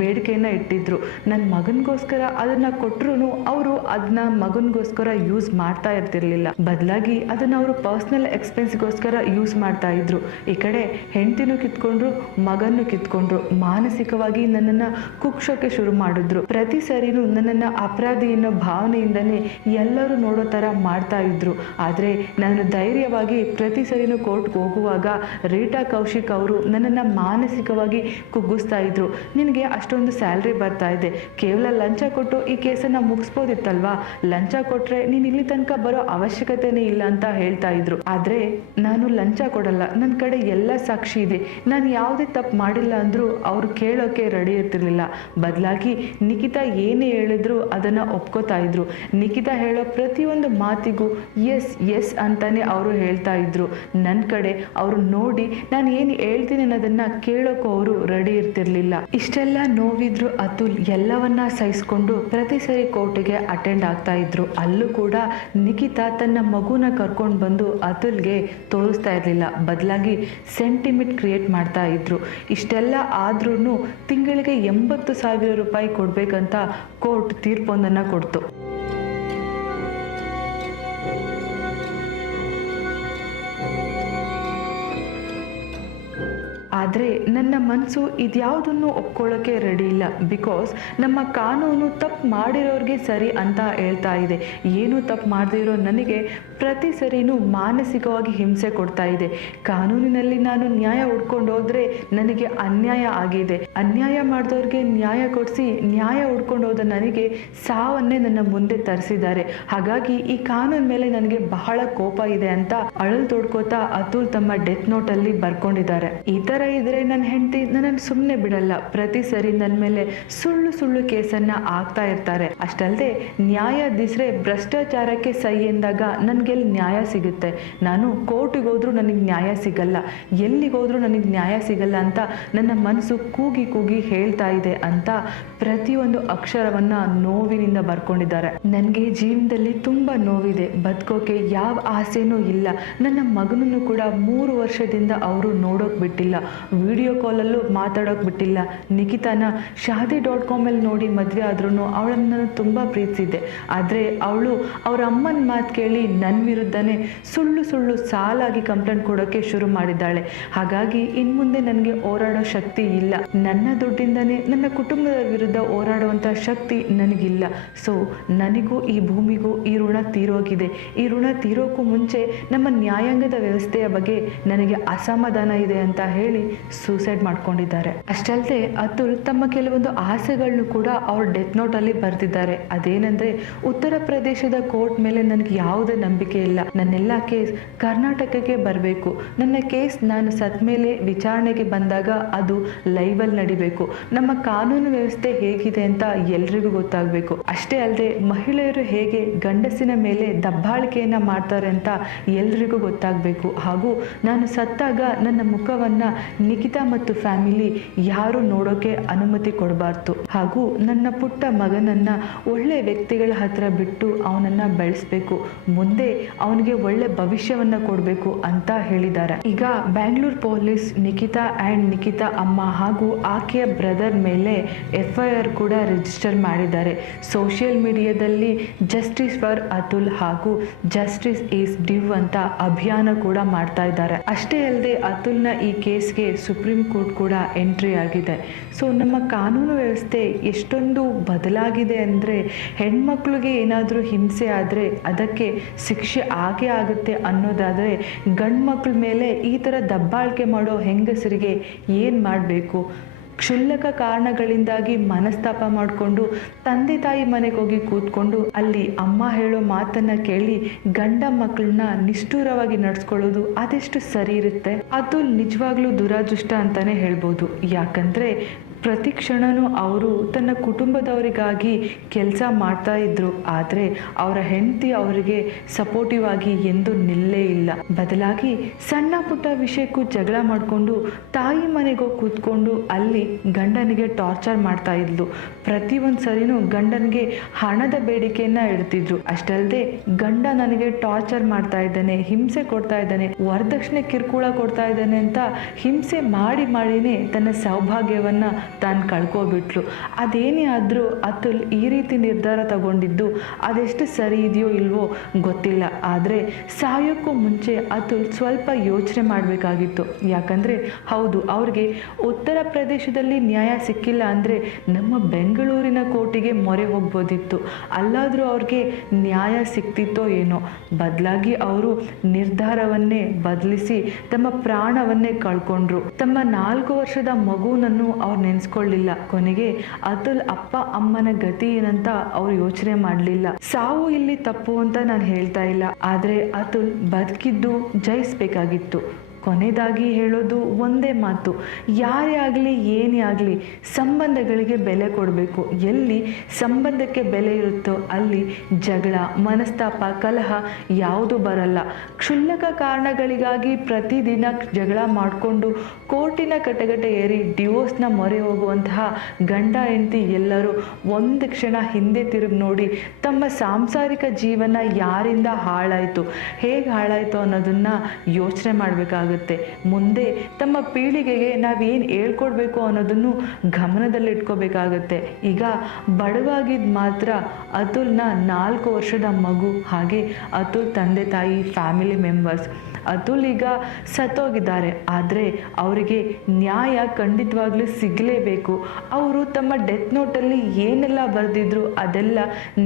ಬೇಡಿಕೆಯನ್ನ ಇಟ್ಟಿದ್ರು. ನನ್ನ ಮಗನಿಗೋಸ್ಕರ ಅದನ್ನ ಕೊಟ್ಟರು ಅವರು ಅದನ್ನ ಮಗನಿಗೋಸ್ಕರ ಯೂಸ್ ಮಾಡ್ತಾ ಇರ್ತಿರ್ಲಿಲ್ಲ. ಬದಲಾಗಿ ಅದನ್ನ ಅವರು ಪರ್ಸನಲ್ ಎಕ್ಸ್ಪೆನ್ಸ್ಗೋಸ್ಕರ ಯೂಸ್ ಮಾಡ್ತಾ ಇದ್ರು. ಈ ಕಡೆ ಹೆಂಡತಿನೂ ಕಿತ್ಕೊಂಡ್ರು, ಮಗನ್ನು ಕಿತ್ಕೊಂಡ್ರು. ಮಾನಸಿಕವಾಗಿ ನನ್ನನ್ನ ಕುಗ್ಸೋಕೆ ಶುರು ಮಾಡಿದ್ರು. ಪ್ರತಿ ಸರಿನೂ ನನ್ನನ್ನ ಅಪರಾಧಿ ಅನ್ನೋ ಭಾವನೆಯಿಂದನೇ ಎಲ್ಲರೂ ನೋಡೋ ತರ ಮಾಡ್ತಾ ಇದ್ರು. ಆದ್ರೆ ನಾನು ಧೈರ್ಯವಾಗಿ ಪ್ರತಿ ಸರಿನೂ ಕೋರ್ಟ್ಗೆ ಹೋಗುವಾಗ ರೀಟಾ ಕೌಶಿಕ್ ಅವರು ನನ್ನನ್ನ ಮಾನಸಿಕವಾಗಿ ಕುಗ್ಗಿಸ್ತಾ ಇದ್ರು. ನಿನಗೆ ಅಷ್ಟೊಂದು ಸ್ಯಾಲ್ರಿ ಬರ್ತಾ ಇದೆ, ಕೇವಲ ಲಂಚ ಕೊಟ್ಟು ಈ ಕೇಸನ್ನ ಮುಗಿಸ್ಬೋದಿತ್ತಲ್ವಾ, ಲಂಚ ಕೊಟ್ರೆ ನೀನ್ ಇಲ್ಲಿ ತನಕ ಬರೋ ಅವಶ್ಯಕತೆನೇ ಇಲ್ಲ ಅಂತ ಹೇಳ್ತಾ ಇದ್ರು. ಆದ್ರೆ ನಾನು ಲಂಚ ಕೊಡಲ್ಲ, ನನ್ನ ಕಡೆ ಎಲ್ಲ ಸಾಕ್ಷಿ ಇದೆ, ನಾನು ಯಾವುದೇ ತಪ್ಪು ಮಾಡಿಲ್ಲ ಅಂದ್ರೂ ಅವ್ರು ಕೇಳೋಕೆ ರೆಡಿ ಇರ್ತಿರ್ಲಿಲ್ಲ. ಬದಲಾಗಿ ನಿಖಿತಾ ಏನೇ ಹೇಳಿದ್ರು ಅದನ್ನ ಒಪ್ಕೋತಾ ಇದ್ರು. ನಿಖಿತಾ ಹೇಳೋ ಪ್ರತಿಯೊಂದು ಮಾತಿಗೂ ಎಸ್ ಎಸ್ ಅಂತಾನೆ ಅವರು ಹೇಳ್ತಾ ಇದ್ರು. ನನ್ನ ಕಡೆ ಅವರು ನೋಡಿ ನಾನು ಏನು ಹೇಳ್ತೀನಿ ಅನ್ನೋದನ್ನ ಕೇಳೋಕೆ ಅವರು ರೆಡಿ ಇರ್ತಿರ್ಲಿಲ್ಲ. ಇಷ್ಟೆಲ್ಲ ನೋವಿದ್ರು ಅತುಲ್ ಎಲ್ಲವನ್ನ ಸಹಿಸ್ಕೊಂಡು ಪ್ರತಿ ಸರಿ ಕೋರ್ಟ್ಗೆ ಅಟೆಂಡ್ ಆಗ್ತಾ ಇದ್ರು. ಅಲ್ಲೂ ಕೂಡ ನಿಖಿತಾ ತನ್ನ ಮಗುನ ಕರ್ಕೊಂಡು ಬಂದು ಅತುಲ್ಗೆ ತೋರಿಸ್ತಾ ಇರಲಿಲ್ಲ, ಬದಲಾಗಿ ಸೆಂಟಿಮೆಂಟ್ ಕ್ರಿಯೇಟ್ ಮಾಡ್ತಾ ಇದ್ರು. ಇಷ್ಟೆಲ್ಲ ಆದ್ರೂ ತಿಂಗಳಿಗೆ 80,000 ರೂಪಾಯಿ ಕೊಡ್ಬೇಕಂತ ಕೋರ್ಟ್ ತೀರ್ಪೊಂದನ್ನ ಕೊಡ್ತು. ಆದರೆ ನನ್ನ ಮನಸ್ಸು ಇದ್ಯಾವುದನ್ನು ಒಪ್ಕೊಳ್ಳೋಕ್ಕೆ ರೆಡಿ ಇಲ್ಲ. ಬಿಕಾಸ್ ನಮ್ಮ ಕಾನೂನು ತಪ್ಪು ಮಾಡಿರೋರಿಗೆ ಸರಿ ಅಂತ ಹೇಳ್ತಾ ಇದೆ. ಏನು ತಪ್ಪು ಮಾಡದೇ ಇರೋ ನನಗೆ ಪ್ರತಿ ಸರಿನೂ ಮಾನಸಿಕವಾಗಿ ಹಿಂಸೆ ಕೊಡ್ತಾ ಇದೆ. ಕಾನೂನಿನಲ್ಲಿ ನಾನು ನ್ಯಾಯ ಹುಡ್ಕೊಂಡು ಹೋದ್ರೆ ನನಗೆ ಅನ್ಯಾಯ ಆಗಿದೆ. ಅನ್ಯಾಯ ಮಾಡಿದವ್ರಿಗೆ ನ್ಯಾಯ ಕೊಡಿಸಿ ನ್ಯಾಯ ಹುಡ್ಕೊಂಡು ಹೋದ ನನಗೆ ಸಾವನ್ನೇ ನನ್ನ ಮುಂದೆ ತರಿಸಿದ್ದಾರೆ. ಹಾಗಾಗಿ ಈ ಕಾನೂನು ಮೇಲೆ ನನಗೆ ಬಹಳ ಕೋಪ ಇದೆ ಅಂತ ಅಳಲ್ ತೊಡ್ಕೋತಾ ಅತುಲ್ ತಮ್ಮ ಡೆತ್ ನೋಟಲ್ಲಿ ಬರ್ಕೊಂಡಿದ್ದಾರೆ. ಈ ಥರ ಇದ್ರೆ ನನ್ನ ಹೆಂಡತಿ ನನ್ನನ್ನು ಸುಮ್ಮನೆ ಬಿಡಲ್ಲ. ಪ್ರತಿ ಸರಿ ನನ್ನ ಮೇಲೆ ಸುಳ್ಳು ಸುಳ್ಳು ಕೇಸನ್ನ ಹಾಕ್ತಾ ಇರ್ತಾರೆ. ಅಷ್ಟಲ್ಲದೆ ನ್ಯಾಯಾಧೀಶರೇ ಭ್ರಷ್ಟಾಚಾರಕ್ಕೆ ಸೈ ಎಂದಾಗ ನನಗೆ ನ್ಯಾಯ ಸಿಗುತ್ತೆ, ನಾನು ಕೋರ್ಟಿಗೆ ಹೋದ್ರೂ ನನಗೆ ನ್ಯಾಯ ಸಿಗಲ್ಲ, ಎಲ್ಲಿಗೆ ಹೋದ್ರೂ ನನಗೆ ನ್ಯಾಯ ಸಿಗಲ್ಲ ಅಂತ ನನ್ನ ಮನಸ್ಸು ಕೂಗಿ ಕೂಗಿ ಹೇಳ್ತಾ ಇದೆ ಅಂತ ಪ್ರತಿಯೊಂದು ಅಕ್ಷರವನ್ನ ನೋವಿನಿಂದ ಬರ್ಕೊಂಡಿದ್ದಾರೆ. ನನಗೆ ಜೀವನದಲ್ಲಿ ತುಂಬಾ ನೋವಿದೆ, ಬದುಕೋಕೆ ಯಾವ ಆಸೆನೂ ಇಲ್ಲ. ನನ್ನ ಮಗನನ್ನು ಕೂಡ 3 ವರ್ಷದಿಂದ ಅವರು ನೋಡೋಕ್ ಬಿಟ್ಟಿಲ್ಲ, ವಿಡಿಯೋ ಕಾಲಲ್ಲೂ ಮಾತಾಡೋಕೆ ಬಿಟ್ಟಿಲ್ಲ. ನಿಖಿತಾನ shaadi.com ಅಲ್ಲಿ ನೋಡಿ ಮದುವೆ ಆದ್ರೂ ಅವಳನ್ನು ನಾನು ತುಂಬ ಪ್ರೀತಿಸಿದ್ದೆ. ಆದರೆ ಅವಳು ಅವ್ರ ಅಮ್ಮನ ಮಾತು ಕೇಳಿ ನನ್ನ ವಿರುದ್ಧನೇ ಸುಳ್ಳು ಸುಳ್ಳು ಸಾಲಾಗಿ ಕಂಪ್ಲೇಂಟ್ ಕೊಡೋಕ್ಕೆ ಶುರು ಮಾಡಿದ್ದಾಳೆ. ಹಾಗಾಗಿ ಇನ್ನು ಮುಂದೆ ನನಗೆ ಹೋರಾಡೋ ಶಕ್ತಿ ಇಲ್ಲ. ನನ್ನ ದುಡ್ಡಿಂದನೇ ನನ್ನ ಕುಟುಂಬದ ವಿರುದ್ಧ ಹೋರಾಡುವಂಥ ಶಕ್ತಿ ನನಗಿಲ್ಲ. ಸೊ ನನಗೂ ಈ ಭೂಮಿಗೂ ಈ ಋಣ ತೀರೋಗಿದೆ. ಈ ಋಣ ತೀರೋಕ್ಕೂ ಮುಂಚೆ ನಮ್ಮ ನ್ಯಾಯಾಂಗದ ವ್ಯವಸ್ಥೆಯ ಬಗ್ಗೆ ನನಗೆ ಅಸಮಾಧಾನ ಇದೆ ಅಂತ ಹೇಳಿ ಸೂಸೈಡ್ ಮಾಡ್ಕೊಂಡಿದ್ದಾರೆ. ಅಷ್ಟಲ್ಲದೆ ಅತುಲ್ ತಮ್ಮ ಕೆಲವೊಂದು ಆಸೆಗಳನ್ನು ಕೂಡ ಅವ್ರ ಡೆತ್ ನೋಟಲ್ಲಿ ಬರೆದಿದ್ದಾರೆ. ಅದೇನೆಂದರೆ, ಉತ್ತರ ಪ್ರದೇಶದ ಕೋರ್ಟ್ ಮೇಲೆ ನನಗೆ ಯಾವುದೇ ನಂಬಿಕೆ ಇಲ್ಲ. ನನ್ನೆಲ್ಲ ಕೇಸ್ ಕರ್ನಾಟಕಕ್ಕೆ ಬರಬೇಕು. ನನ್ನ ಕೇಸ್ ನಾನು ಸತ್ ಮೇಲೆ ವಿಚಾರಣೆಗೆ ಬಂದಾಗ ಅದು ಲೈವಲ್ಲಿ ನಡಿಬೇಕು. ನಮ್ಮ ಕಾನೂನು ವ್ಯವಸ್ಥೆ ಹೇಗಿದೆ ಅಂತ ಎಲ್ರಿಗೂ ಗೊತ್ತಾಗಬೇಕು. ಅಷ್ಟೇ ಅಲ್ಲದೆ ಮಹಿಳೆಯರು ಹೇಗೆ ಗಂಡಸಿನ ಮೇಲೆ ದಬ್ಬಾಳಿಕೆಯನ್ನ ಮಾಡ್ತಾರೆ ಅಂತ ಎಲ್ರಿಗೂ ಗೊತ್ತಾಗಬೇಕು. ಹಾಗೂ ನಾನು ಸತ್ತಾಗ ನನ್ನ ಮುಖವನ್ನ ನಿಖಿತಾ ಮತ್ತು ಫ್ಯಾಮಿಲಿ ಯಾರು ನೋಡೋಕೆ ಅನುಮತಿ ಕೊಡಬಾರ್ದು. ಹಾಗೂ ನನ್ನ ಪುಟ್ಟ ಮಗನನ್ನ ಒಳ್ಳೆ ವ್ಯಕ್ತಿಗಳ ಹತ್ರ ಬಿಟ್ಟು ಅವನನ್ನ ಬೆಳೆಸ್ಬೇಕು, ಮುಂದೆ ಅವನಿಗೆ ಒಳ್ಳೆ ಭವಿಷ್ಯವನ್ನ ಕೊಡಬೇಕು ಅಂತ ಹೇಳಿದ್ದಾರೆ. ಈಗ ಬ್ಯಾಂಗ್ಳೂರ್ ಪೊಲೀಸ್ ನಿಖಿತಾ ಅಂಡ್ ನಿಖಿತಾ ಅಮ್ಮ ಹಾಗೂ ಆಕೆಯ ಬ್ರದರ್ ಮೇಲೆ FIR ಕೂಡ ರಿಜಿಸ್ಟರ್ ಮಾಡಿದ್ದಾರೆ. ಸೋಷಿಯಲ್ ಮೀಡಿಯಾದಲ್ಲಿ ಜಸ್ಟಿಸ್ ಫಾರ್ ಅತುಲ್ ಹಾಗೂ ಜಸ್ಟಿಸ್ ಈಸ್ ಡ್ಯೂ ಅಂತ ಅಭಿಯಾನ ಕೂಡ ಮಾಡ್ತಾ ಇದ್ದಾರೆ. ಅಷ್ಟೇ ಅಲ್ಲದೆ ಅತುಲ್ನ ಈ ಕೇಸ್ಗೆ ಸುಪ್ರೀಂ ಕೋರ್ಟ್ ಕೂಡ ಎಂಟ್ರಿ ಆಗಿದೆ. ಸೊ ನಮ್ಮ ಕಾನೂನು ವ್ಯವಸ್ಥೆ ಎಷ್ಟೊಂದು ಬದಲಾಗಿದೆ ಅಂದರೆ, ಹೆಣ್ಮಕ್ಳಿಗೆ ಏನಾದರೂ ಹಿಂಸೆ ಆದರೆ ಅದಕ್ಕೆ ಶಿಕ್ಷೆ ಆಗೇ ಆಗುತ್ತೆ ಅನ್ನೋದಾದರೆ, ಗಂಡು ಮಕ್ಕಳ ಮೇಲೆ ಈ ಥರ ದಬ್ಬಾಳಿಕೆ ಮಾಡೋ ಹೆಂಗಸರಿಗೆ ಏನು ಮಾಡಬೇಕು? ಕ್ಷುಲ್ಲಕ ಕಾರಣಗಳಿಂದಾಗಿ ಮನಸ್ತಾಪ ಮಾಡಿಕೊಂಡು ತಂದೆ ತಾಯಿ ಮನೆಗೆ ಹೋಗಿ ಕೂತ್ಕೊಂಡು ಅಲ್ಲಿ ಅಮ್ಮ ಹೇಳೋ ಮಾತನ್ನ ಕೇಳಿ ಗಂಡ ಮಕ್ಕಳನ್ನ ನಿಷ್ಠೂರವಾಗಿ ನಡ್ಸ್ಕೊಳ್ಳೋದು ಅದೆಷ್ಟು ಸರಿ ಇರುತ್ತೆ? ಅದು ನಿಜವಾಗ್ಲೂ ದುರಾದೃಷ್ಟ ಅಂತಾನೆ ಹೇಳ್ಬೋದು. ಯಾಕಂದ್ರೆ ಪ್ರತಿ ಕ್ಷಣನೂ ಅವರು ತನ್ನ ಕುಟುಂಬದವರಿಗಾಗಿ ಕೆಲಸ ಮಾಡ್ತಾ ಇದ್ರು. ಆದರೆ ಅವರ ಹೆಂಡತಿ ಅವರಿಗೆ ಸಪೋರ್ಟಿವ್ ಆಗಿ ಎಂದು ನಿಲ್ಲೇ ಇಲ್ಲ. ಬದಲಾಗಿ ಸಣ್ಣ ಪುಟ್ಟ ವಿಷಯಕ್ಕೂ ಜಗಳ ಮಾಡಿಕೊಂಡು ತಾಯಿ ಮನೆಗೆ ಹೋಗಿ ಕೂತ್ಕೊಂಡು ಅಲ್ಲಿ ಗಂಡನಿಗೆ ಟಾರ್ಚರ್ ಮಾಡ್ತಾ ಇದ್ಲು. ಪ್ರತಿಯೊಂದು ಸರಿನೂ ಗಂಡನಿಗೆ ಹಣದ ಬೇಡಿಕೆಯನ್ನ ಇಡ್ತಿದ್ರು. ಅಷ್ಟಲ್ಲದೆ ಗಂಡ ನನಗೆ ಟಾರ್ಚರ್ ಮಾಡ್ತಾ ಇದ್ದಾನೆ, ಹಿಂಸೆ ಕೊಡ್ತಾ ಇದ್ದಾನೆ, ವರದಕ್ಷಿಣೆ ಕಿರುಕುಳ ಕೊಡ್ತಾ ಇದ್ದಾನೆ ಅಂತ ಹಿಂಸೆ ಮಾಡಿನೇ ತನ್ನ ಸೌಭಾಗ್ಯವನ್ನ ತಾನು ಕಳ್ಕೊಬಿಟ್ಲು. ಅದೇನೇ ಆದರೂ ಅತುಲ್ ಈ ರೀತಿ ನಿರ್ಧಾರ ತಗೊಂಡಿದ್ದು ಅದೆಷ್ಟು ಸರಿ ಇದೆಯೋ ಇಲ್ವೋ ಗೊತ್ತಿಲ್ಲ. ಆದರೆ ಸಾಯೋಕ್ಕೂ ಮುಂಚೆ ಅತುಲ್ ಸ್ವಲ್ಪ ಯೋಚನೆ ಮಾಡಬೇಕಾಗಿತ್ತು. ಯಾಕಂದರೆ ಹೌದು, ಅವ್ರಿಗೆ ಉತ್ತರ ಪ್ರದೇಶದಲ್ಲಿ ನ್ಯಾಯ ಸಿಕ್ಕಿಲ್ಲ ಅಂದರೆ ನಮ್ಮ ಬೆಂಗಳೂರಿನ ಕೋರ್ಟಿಗೆ ಮೊರೆ ಹೋಗ್ಬೋದಿತ್ತು. ಅಲ್ಲಾದರೂ ಅವ್ರಿಗೆ ನ್ಯಾಯ ಸಿಕ್ತಿತ್ತೋ ಏನೋ. ಬದಲಾಗಿ ಅವರು ನಿರ್ಧಾರವನ್ನೇ ಬದಲಿಸಿ ತಮ್ಮ ಪ್ರಾಣವನ್ನೇ ಕಳ್ಕೊಂಡ್ರು. ತಮ್ಮ 4 ವರ್ಷದ ಮಗುನನ್ನು ಅವ್ರು ನೆನೆಸ್ಕೊಳ್ಳಿಲ್ಲ. ಕೊನೆಗೆ ಅತುಲ್ ಅಪ್ಪ ಅಮ್ಮನ ಗತಿ ಏನಂತ ಅವ್ರು ಯೋಚನೆ ಮಾಡಲಿಲ್ಲ. ಸಾವು ಇಲ್ಲಿ ತಪ್ಪು ಅಂತ ನಾನು ಹೇಳ್ತಾ ಇಲ್ಲ, ಆದರೆ ಅತುಲ್ ಬದುಕಿದ್ದು ಜಯಿಸ್ಬೇಕಾಗಿತ್ತು. ಕೊನೆಯದಾಗಿ ಹೇಳೋದು ಒಂದೇ ಮಾತು, ಯಾರೇ ಆಗಲಿ ಏನೇ ಆಗಲಿ ಸಂಬಂಧಗಳಿಗೆ ಬೆಲೆ ಕೊಡಬೇಕು. ಎಲ್ಲಿ ಸಂಬಂಧಕ್ಕೆ ಬೆಲೆ ಇರುತ್ತೋ ಅಲ್ಲಿ ಜಗಳ, ಮನಸ್ತಾಪ, ಕಲಹ ಯಾವುದು ಬರಲ್ಲ. ಕ್ಷುಲ್ಲಕ ಕಾರಣಗಳಿಗಾಗಿ ಪ್ರತಿದಿನ ಜಗಳ ಮಾಡಿಕೊಂಡು ಕೋರ್ಟಿನ ಕಟಕಟ ಏರಿ ಡಿವೋರ್ಸ್ನ ಮೊರೆ ಹೋಗುವಂತಹ ಗಂಡ ಹೆಂಡತಿ ಎಲ್ಲರೂ ಒಂದು ಕ್ಷಣ ಹಿಂದೆ ತಿರುಗಿ ನೋಡಿ ತಮ್ಮ ಸಾಂಸಾರಿಕ ಜೀವನ ಯಾರಿಂದ ಹಾಳಾಯಿತು, ಹೇಗೆ ಹಾಳಾಯಿತು ಅನ್ನೋದನ್ನು ಯೋಚನೆ ಮಾಡಬೇಕಾಗುತ್ತೆ. ಮುಂದೆ ತಮ್ಮ ಪೀಳಿಗೆಗೆ ನಾವೇನು ಹೇಳ್ಕೊಡ್ಬೇಕು ಅನ್ನೋದನ್ನು ಗಮನದಲ್ಲಿಟ್ಕೋಬೇಕಾಗತ್ತೆ. ಈಗ ಬಡವಾಗಿದ್ದು ಮಾತ್ರ ಅತುಲ್ನ 4 ವರ್ಷದ ಮಗು, ಹಾಗೆ ಅತುಲ್ ತಂದೆ ತಾಯಿ, ಫ್ಯಾಮಿಲಿ ಮೆಂಬರ್ಸ್. ಅತುಲ್ ಈಗ ಸತ್ತೋಗಿದ್ದಾರೆ, ಆದರೆ ಅವರಿಗೆ ನ್ಯಾಯ ಖಂಡಿತವಾಗ್ಲೂ ಸಿಗಲೇಬೇಕು. ಅವರು ತಮ್ಮ ಡೆತ್ ನೋಟಲ್ಲಿ ಏನೆಲ್ಲ ಬರೆದಿದ್ರು ಅದೆಲ್ಲ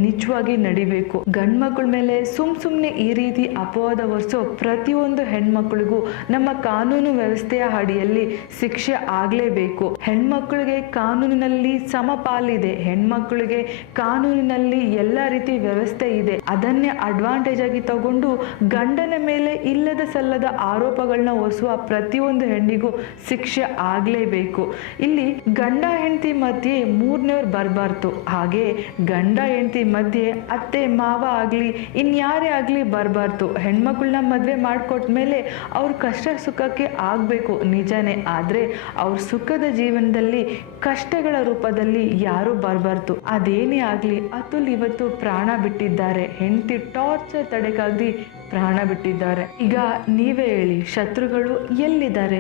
ನಿಜವಾಗಿ ನಡಿಬೇಕು. ಗಂಡ್ಮಕ್ಳ ಮೇಲೆ ಸುಮ್ಮನೆ ಈ ರೀತಿ ಅಪವಾದ ಹೊರಿಸೋ ಪ್ರತಿಯೊಂದು ಹೆಣ್ಮಕ್ಳಿಗೂ ನಮ್ಮ ಕಾನೂನು ವ್ಯವಸ್ಥೆಯ ಅಡಿಯಲ್ಲಿ ಶಿಕ್ಷೆ ಆಗಲೇಬೇಕು. ಹೆಣ್ಮಕ್ಳಿಗೆ ಕಾನೂನಿನಲ್ಲಿ ಸಮಪಾಲಿದೆ, ಹೆಣ್ಮಕ್ಳಿಗೆ ಕಾನೂನಿನಲ್ಲಿ ಎಲ್ಲ ರೀತಿ ವ್ಯವಸ್ಥೆ ಇದೆ. ಅದನ್ನೇ ಅಡ್ವಾಂಟೇಜ್ ಆಗಿ ತಗೊಂಡು ಗಂಡನ ಮೇಲೆ ಇಲ್ಲದ ಸಲ್ಲದ ಆರೋಪಗಳನ್ನ ಹೊರಿಸುವ ಪ್ರತಿಯೊಂದು ಹೆಣ್ಣಿಗೂ ಶಿಕ್ಷೆ ಆಗಲೇಬೇಕು. ಇಲ್ಲಿ ಗಂಡ ಹೆಂಡತಿ ಮಧ್ಯೆ ಮೂರನೇವ್ರು ಬರಬಾರ್ದು, ಹಾಗೆ ಗಂಡ ಹೆಂಡತಿ ಮಧ್ಯೆ ಅತ್ತೆ ಮಾವ ಆಗಲಿ ಇನ್ಯಾರೇ ಆಗಲಿ ಬರಬಾರ್ದು. ಹೆಣ್ಮಕ್ಳನ್ನ ಮದುವೆ ಮಾಡಿಕೊಟ್ಮೇಲೆ ಅವ್ರ ಕಷ್ಟ ಸುಖಕ್ಕೆ ಆಗಬೇಕು ನಿಜನೇ, ಆದರೆ ಅವ್ರ ಸುಖದ ಜೀವನದಲ್ಲಿ ಕಷ್ಟಗಳ ರೂಪದಲ್ಲಿ ಯಾರೂ ಬರಬಾರ್ದು. ಅದೇನೇ ಆಗಲಿ ಅತುಲ್ ಇವತ್ತು ಪ್ರಾಣ ಬಿಟ್ಟಿದ್ದಾರೆ. ಹೆಂಡತಿ ಟಾರ್ಚರ್ ತಡೆಗಾಗಿ ಪ್ರಾಣ ಬಿಟ್ಟಿದ್ದಾರೆ. ಈಗ ನೀವೇ ಹೇಳಿ, ಶತ್ರುಗಳು ಎಲ್ಲಿದ್ದಾರೆ?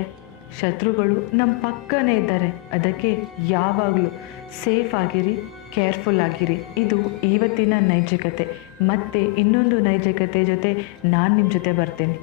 ಶತ್ರುಗಳು ನಮ್ಮ ಪಕ್ಕನೇ ಇದ್ದಾರೆ. ಅದಕ್ಕೆ ಯಾವಾಗಲೂ ಸೇಫ್ ಆಗಿರಿ, ಕೇರ್ಫುಲ್ ಆಗಿರಿ. ಇದು ಇವತ್ತಿನ ನೈಜ ಕತೆ. ಮತ್ತೆ ಇನ್ನೊಂದು ನೈಜ ಕತೆ ಜೊತೆ ನಾನು ನಿಮ್ಮ ಜೊತೆ ಬರ್ತೇನೆ.